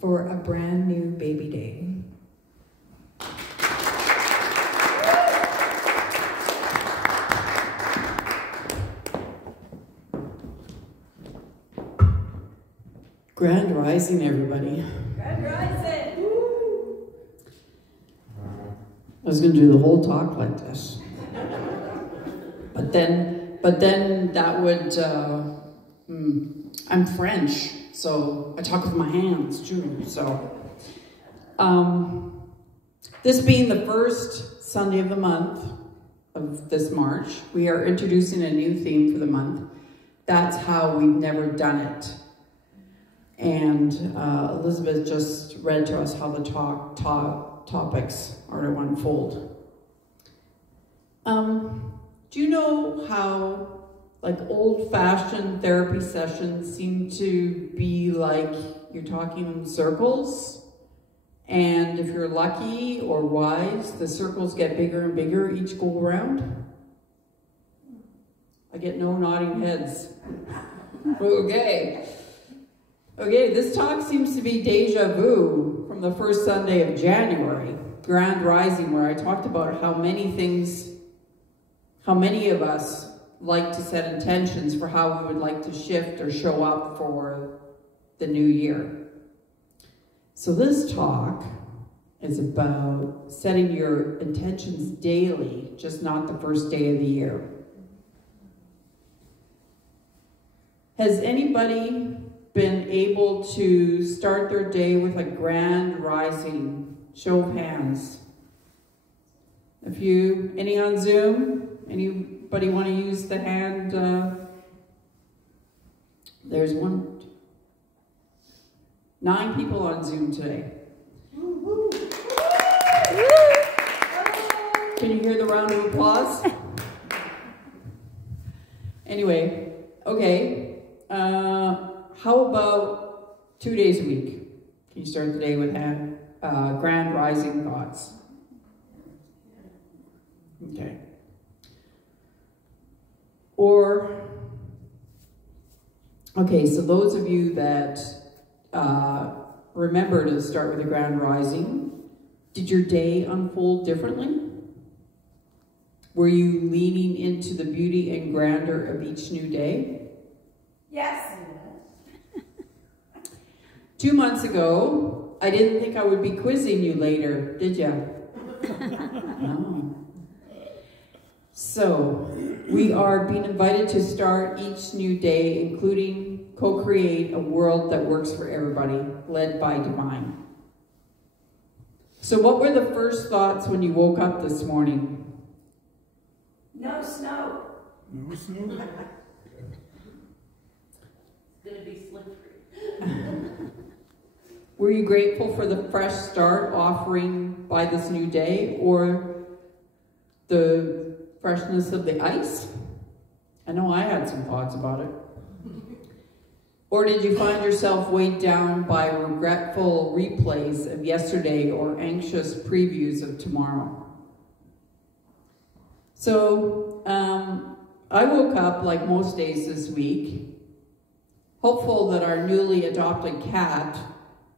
for a brand new baby day. Grand rising, everybody. Grand rising. Woo. I was going to do the whole talk like this, but then that would. I'm French, so I talk with my hands too. So, this being the first Sunday of the month of this March, we are introducing a new theme for the month. That's how we've never done it. And Elizabeth just read to us how the topics are to unfold. Do you know how, like, old-fashioned therapy sessions seem to be like you're talking in circles? And if you're lucky or wise, the circles get bigger and bigger each go around? I get no nodding heads. Okay, this talk seems to be deja vu from the first Sunday of January, Grand Rising, where I talked about how many of us like to set intentions for how we would like to shift or show up for the new year. So this talk is about setting your intentions daily, just not the first day of the year. Has anybody been able to start their day with a grand rising? Show of hands. Any on Zoom? Anybody want to use the hand? There's 9 people on Zoom today. Can you hear the round of applause? Anyway, okay. How about 2 days a week? Can you start the day with grand rising thoughts? Okay. Okay, so those of you that remember to start with a grand rising, did your day unfold differently? Were you leaning into the beauty and grandeur of each new day? Yes. 2 months ago, I didn't think I would be quizzing you later, did you? No. So, we are being invited to start each new day, including co-create a world that works for everybody, led by Divine. So what were the first thoughts when you woke up this morning? No snow. No snow. It's going to be slippery. Were you grateful for the fresh start offering by this new day, or the freshness of the ice? I know I had some thoughts about it. Or did you find yourself weighed down by regretful replays of yesterday or anxious previews of tomorrow? So, I woke up like most days this week, hopeful that our newly adopted cat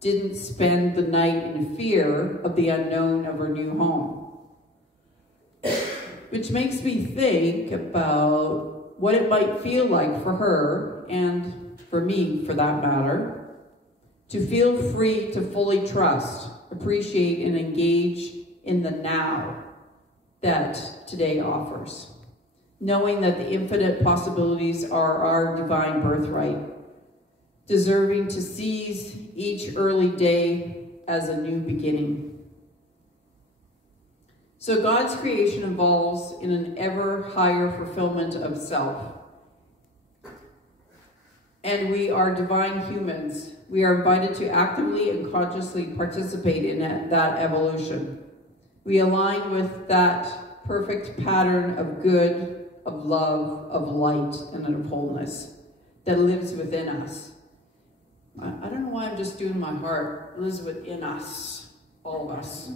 didn't spend the night in fear of the unknown of her new home. Which makes me think about what it might feel like for her, and for me, for that matter, to feel free to fully trust, appreciate, and engage in the now that today offers, knowing that the infinite possibilities are our divine birthright, deserving to seize each early day as a new beginning. So God's creation evolves in an ever higher fulfillment of self. And we are divine humans. We are invited to actively and consciously participate in that evolution. We align with that perfect pattern of good, of love, of light, and of wholeness that lives within us. I don't know why I'm just doing my heart. It lives within us, all of us.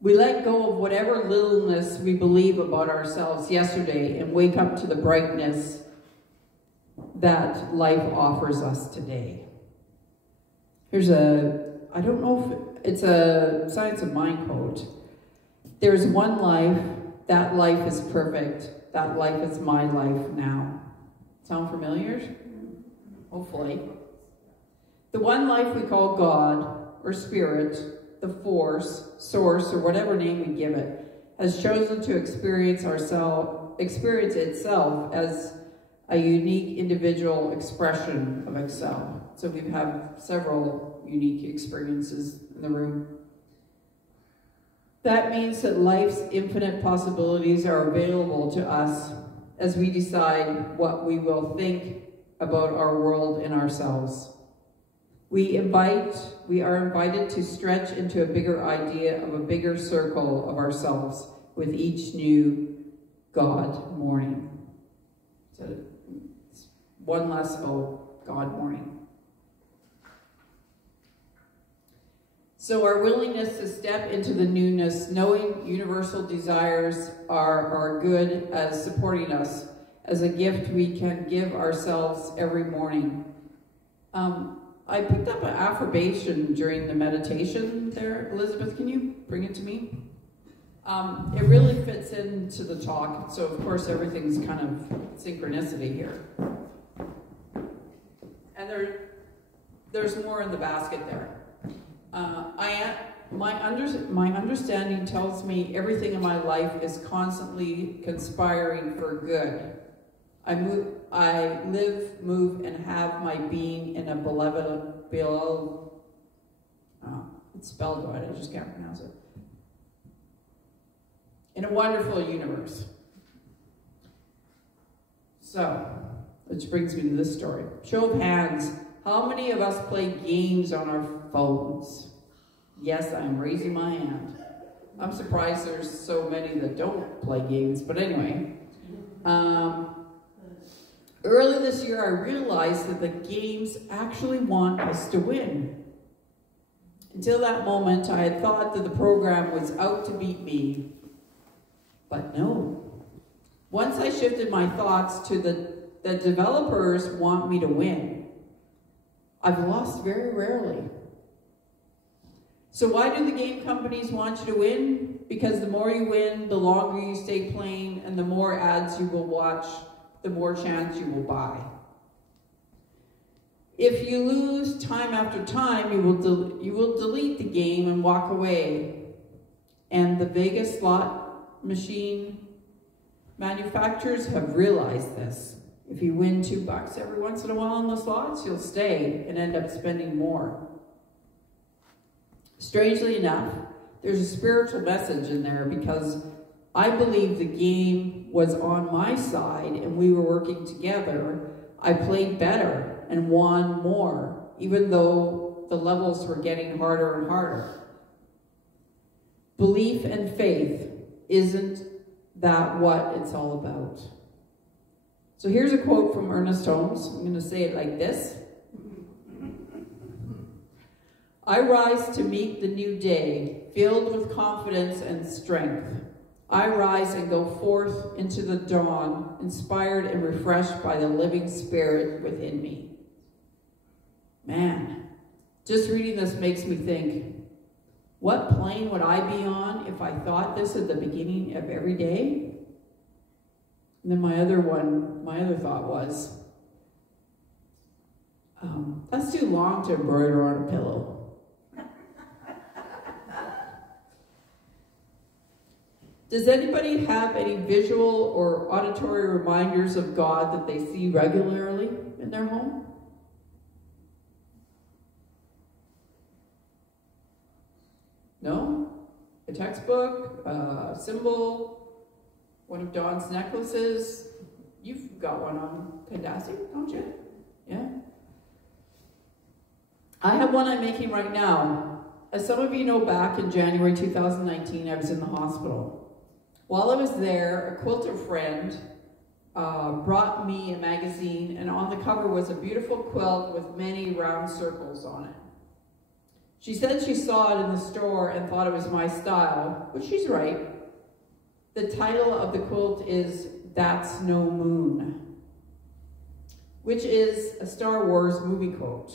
We let go of whatever littleness we believe about ourselves yesterday and wake up to the brightness that life offers us today. Here's I don't know if it's a Science of Mind quote. There's one life, that life is perfect, that life is my life now. Sound familiar? Hopefully. The one life we call God, or Spirit, the Force, Source, or whatever name we give it, has chosen to experience itself as a unique individual expression of itself. So we have several unique experiences in the room. That means that life's infinite possibilities are available to us as we decide what we will think about our world and ourselves. We are invited to stretch into a bigger idea of a bigger circle of ourselves with each new God morning. So one less God morning. So our willingness to step into the newness, knowing universal desires are good as supporting us as a gift we can give ourselves every morning. I picked up an affirmation during the meditation there. Elizabeth, can you bring it to me? It really fits into the talk, so of course everything's kind of synchronicity here. And there's more in the basket there. My understanding tells me everything in my life is constantly conspiring for good. I live, move, and have my being in a it's spelled right, I just can't pronounce it. In a wonderful universe. So, which brings me to this story. Show of hands, how many of us play games on our phones? Yes, I'm raising my hand. I'm surprised there's so many that don't play games, but anyway. Early this year, I realized that the games actually want us to win. Until that moment, I had thought that the program was out to beat me. But no. Once I shifted my thoughts to the developers want me to win, I've lost very rarely. So why do the game companies want you to win? Because the more you win, the longer you stay playing, and the more ads you will watch, the more chance you will buy. If you lose time after time, you will delete the game and walk away. And the Vegas slot machine manufacturers have realized this. If you win $2 every once in a while in the slots, you'll stay and end up spending more. Strangely enough, there's a spiritual message in there because I believe the game was on my side and we were working together. I played better and won more, even though the levels were getting harder and harder. Belief and faith, isn't that what it's all about? So here's a quote from Ernest Holmes. I'm going to say it like this. I rise to meet the new day, filled with confidence and strength. I rise and go forth into the dawn, inspired and refreshed by the living spirit within me. Man, just reading this makes me think, what plane would I be on if I thought this at the beginning of every day? And then my other thought was, that's too long to embroider on a pillow. Does anybody have any visual or auditory reminders of God that they see regularly in their home? No? A textbook, a symbol, one of Dawn's necklaces. You've got one on Kandasi, don't you? Yeah? I have one I'm making right now. As some of you know, back in January 2019, I was in the hospital. While I was there, a quilter friend brought me a magazine, and on the cover was a beautiful quilt with many round circles on it. She said she saw it in the store and thought it was my style, but she's right. The title of the quilt is That's No Moon. which is a Star Wars movie quote.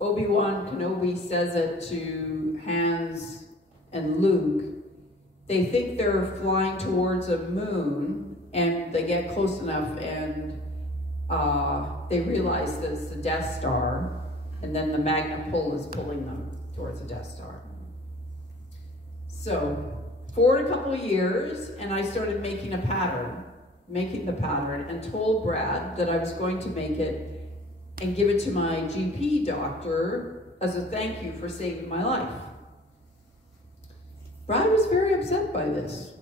Obi-Wan Kenobi says it to Hans and Luke. They think they're flying towards a moon, and they get close enough, and they realize that it's the Death Star, and then the magnet pull is pulling them towards the Death Star. So, forward a couple of years, and I started making the pattern, and told Brad that I was going to make it and give it to my GP doctor as a thank you for saving my life. Brad was very upset by this.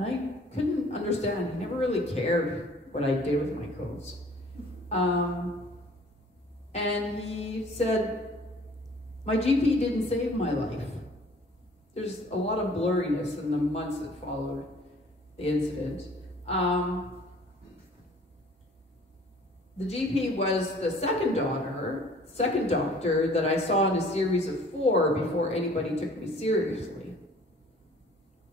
I couldn't understand. He never really cared what I did with my codes. And he said, my GP didn't save my life. There's a lot of blurriness in the months that followed the incident. The GP was the second doctor that I saw in a series of 4 before anybody took me seriously.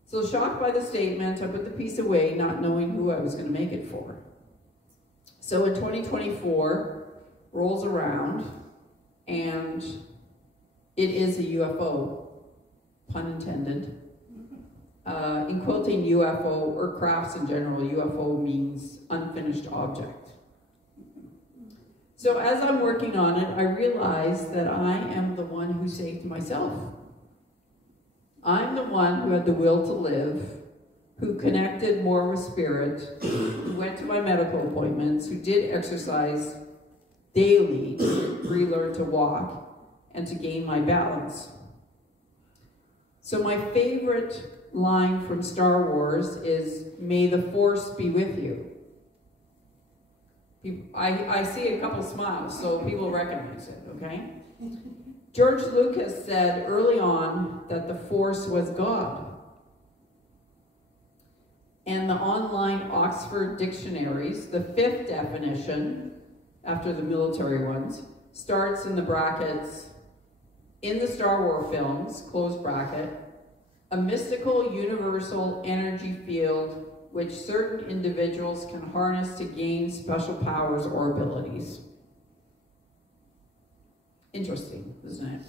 So shocked by the statement, I put the piece away, not knowing who I was going to make it for. So in 2024 rolls around, and it is a UFO, pun intended. In quilting UFO, or crafts in general, UFO means unfinished object. So as I'm working on it, I realize that I am the one who saved myself. I'm the one who had the will to live, who connected more with spirit, who went to my medical appointments, who did exercise daily to relearn to walk and to gain my balance. So my favorite line from Star Wars is, "May the Force be with you." I see a couple smiles, so people recognize it, okay? George Lucas said early on that the Force was God. And the online Oxford dictionaries, the 5th definition, after the military ones, starts in the brackets, in the Star Wars films, close bracket, a mystical universal energy field which certain individuals can harness to gain special powers or abilities. Interesting, isn't it?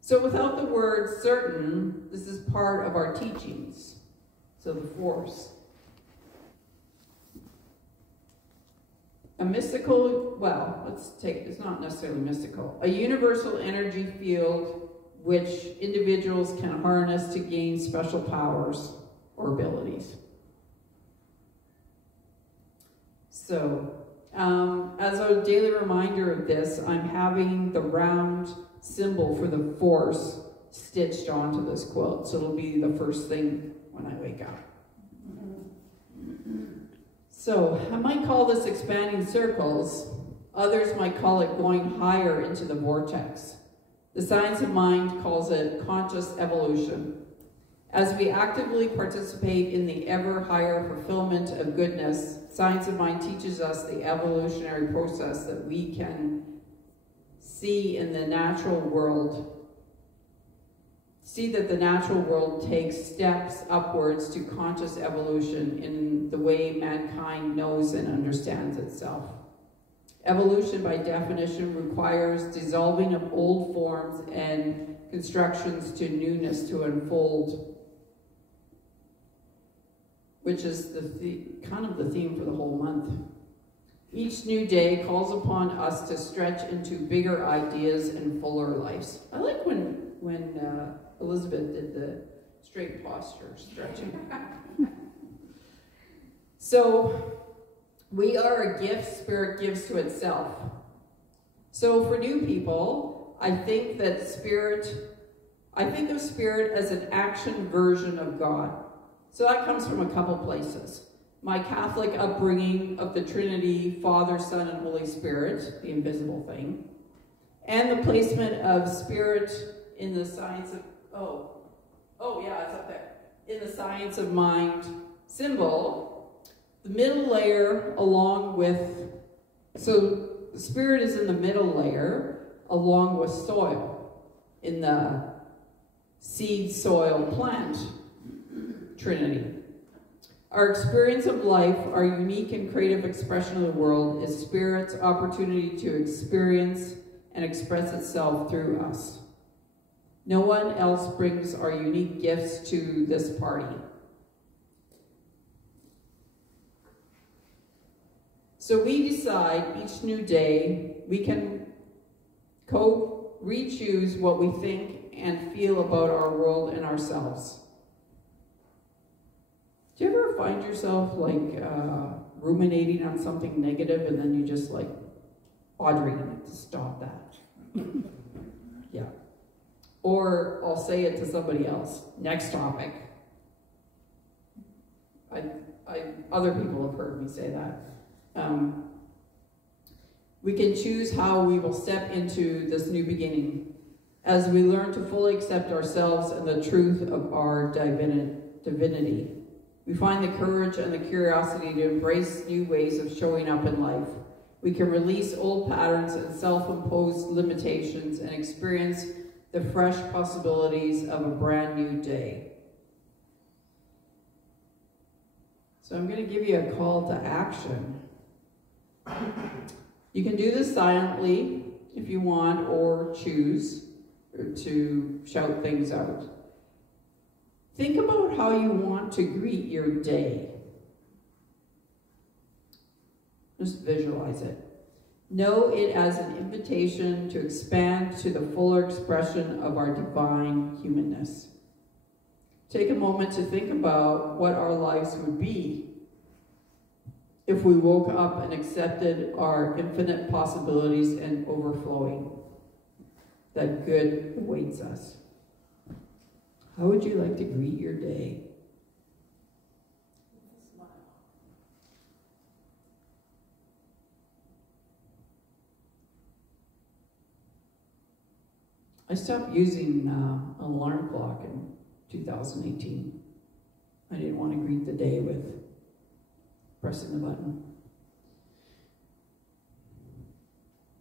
So without the word certain, this is part of our teachings. So the Force. A mystical, well, it's not necessarily mystical. A universal energy field which individuals can harness to gain special powers or abilities. So, as a daily reminder of this, I'm having the round symbol for the Force stitched onto this quilt. So it'll be the first thing when I wake up. So, I might call this expanding circles. Others might call it going higher into the vortex. The science of mind calls it conscious evolution. As we actively participate in the ever higher fulfillment of goodness, science of mind teaches us the evolutionary process that we can see in the natural world. See that the natural world takes steps upwards to conscious evolution in the way mankind knows and understands itself. Evolution, by definition, requires dissolving of old forms and constructions to newness to unfold, which is kind of the theme for the whole month. Each new day calls upon us to stretch into bigger ideas and fuller lives. I like when Elizabeth did the straight posture stretching. So, we are a gift Spirit gives to itself. So for new people, I think of Spirit as an action version of God. So that comes from a couple places. My Catholic upbringing of the Trinity, Father, Son, and Holy Spirit, the invisible thing, and the placement of Spirit in the science of, it's up there, in the science of mind symbol. The middle layer along with, so the Spirit is in the middle layer along with soil in the seed, soil, plant Trinity. Our experience of life, our unique and creative expression of the world, is Spirit's opportunity to experience and express itself through us. No one else brings our unique gifts to this party. So we decide each new day we can re-choose what we think and feel about our world and ourselves. Do you ever find yourself like ruminating on something negative and then you just like, Audrey, you need to stop that. Yeah. Or I'll say it to somebody else. Next topic. Other people have heard me say that. We can choose how we will step into this new beginning as we learn to fully accept ourselves and the truth of our divinity. We find the courage and the curiosity to embrace new ways of showing up in life. We can release old patterns and self-imposed limitations and experience the fresh possibilities of a brand new day. So I'm going to give you a call to action. You can do this silently if you want, or choose to shout things out. Think about how you want to greet your day. Just visualize it. Know it as an invitation to expand to the fuller expression of our divine humanness. Take a moment to think about what our lives would be if we woke up and accepted our infinite possibilities and overflowing, that good awaits us. How would you like to greet your day? I stopped using an alarm clock in 2018. I didn't want to greet the day with pressing the button.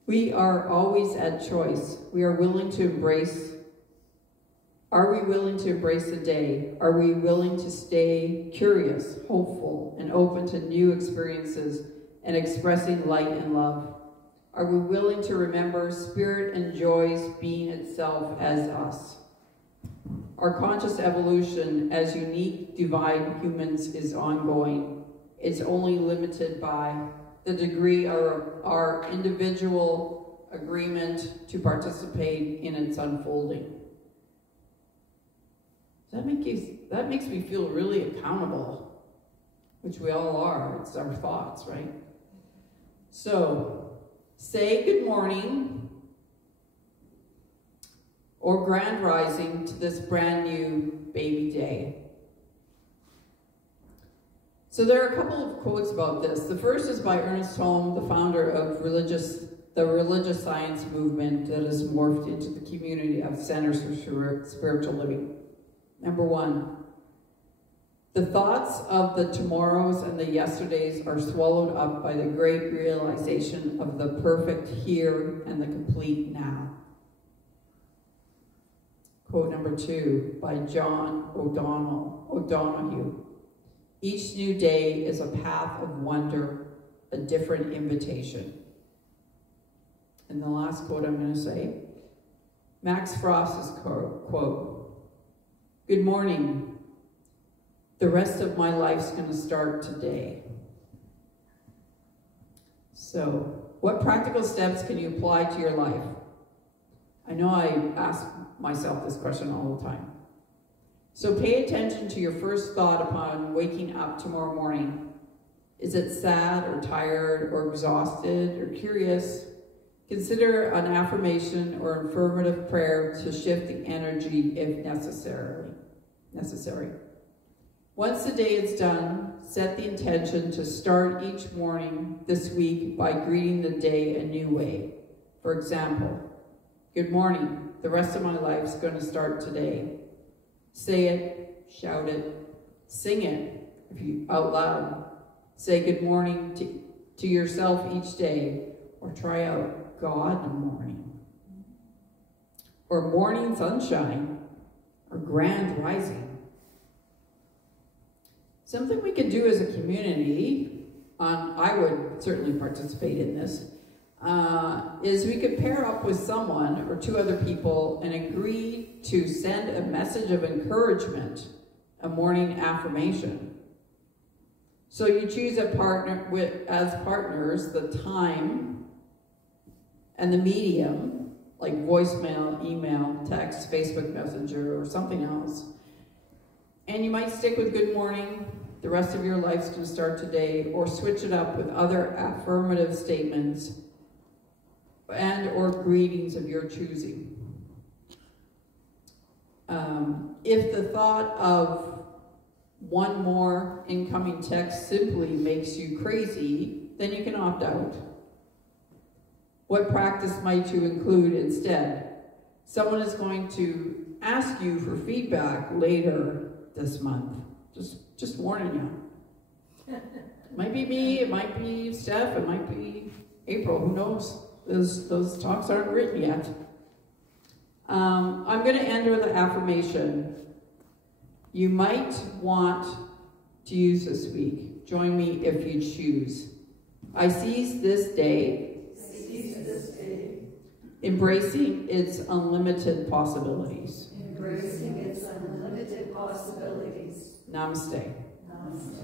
We are always at choice. We are willing to embrace. Are we willing to embrace the day? Are we willing to stay curious, hopeful, and open to new experiences and expressing light and love? Are we willing to remember Spirit enjoys being itself as us? Our conscious evolution as unique, divine humans is ongoing. It's only limited by the degree of our individual agreement to participate in its unfolding. That makes me feel really accountable, which we all are. It's our thoughts, right? So, say good morning or grand rising to this brand new baby day. So there are a couple of quotes about this. The first is by Ernest Holm, the founder of the religious science movement that has morphed into the community of Centers for Spiritual Living. Number 1, the thoughts of the tomorrows and the yesterdays are swallowed up by the great realization of the perfect here and the complete now. Quote number 2 by John O'Donohue. Each new day is a path of wonder, a different invitation. And the last quote I'm going to say, Max Frost's quote, good morning. The rest of my life's going to start today. So, what practical steps can you apply to your life? I know I ask myself this question all the time. So pay attention to your first thought upon waking up tomorrow morning. Is it sad or tired or exhausted or curious? Consider an affirmation or affirmative prayer to shift the energy if necessary. Once the day is done, set the intention to start each morning this week by greeting the day a new way. For example, good morning. The rest of my life's going to start today. Say it, shout it, sing it if you out loud. Say good morning to yourself each day, or try out God morning, or morning sunshine, or grand rising. Something we could do as a community, I would certainly participate in this, is we could pair up with someone or two other people and agree to send a message of encouragement, a morning affirmation. So you choose a partner as partners the time and the medium, like voicemail, email, text, Facebook Messenger, or something else. And you might stick with good morning, the rest of your life's going to start today, or switch it up with other affirmative statements and or greetings of your choosing. If the thought of one more incoming text simply makes you crazy, then you can opt out. What practice might you include instead? Someone is going to ask you for feedback later this month. Just warning you. It might be me, it might be Steph, it might be April, who knows? Those talks aren't written yet. I'm going to end with an affirmation you might want to use this week. Join me if you choose. I seize this day, embracing its unlimited possibilities. Embracing its unlimited possibilities. Namaste. Namaste.